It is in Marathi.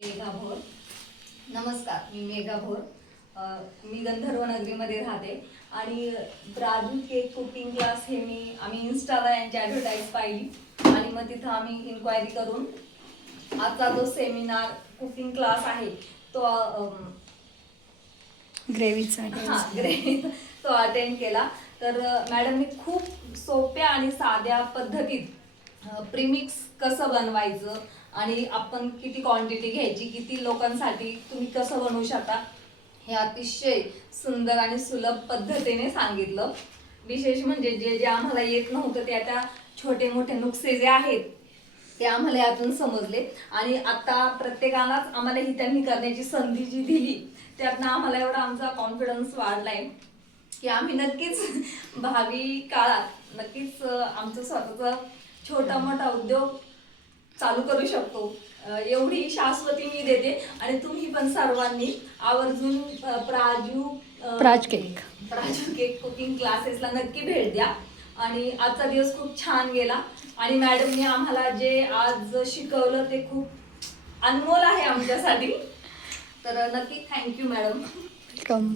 मेघा भोर. नमस्कार, मी मेघा भोर. मी गंधर्व नगरीमध्ये राहते आणि ब्राजू केक कुकिंग क्लास हे आम्ही इन्स्टाला यांची ॲडव्हर्टाईज पाहिली आणि मग तिथं आम्ही इन्क्वायरी करून आजचा जो सेमिनार कुकिंग क्लास आहे तो ग्रेव्ही तो अटेंड केला. तर मॅडमनी खूप सोप्या आणि साध्या पद्धतीत प्रीमिक्स कसं बनवायचं आणि आपण किती क्वांटिटी घ्यायची, किती लोकांसाठी तुम्ही कसं बनवू शकता हे अतिशय सुंदर आणि सुलभ पद्धतीने सांगितलं. विशेष म्हणजे जे जे आम्हाला येत नव्हतं त्या छोटे मोठे नुकसे जे आहेत ते आम्हाला यातून समजले आणि आता प्रत्येकालाच आम्हाला ही त्यांनी करण्याची संधी जी दिली त्यातनं आम्हाला एवढा आमचा कॉन्फिडन्स वाढलाय की आम्ही नक्कीच भावी काळात नक्कीच आमचं स्वतःचा छोटा मोठा उद्योग चालू करू शकतो. एवढी शाश्वती मी देते आणि तुम्ही पण सर्वांनी आवर्जून प्राजू केक कुकिंग क्लासेसला नक्की भेट द्या. आणि आजचा दिवस खूप छान गेला आणि मॅडमने आम्हाला जे आज शिकवलं ते खूप अनमोल आहे आमच्यासाठी. तर नक्की थँक्यू मॅडम. वेलकम.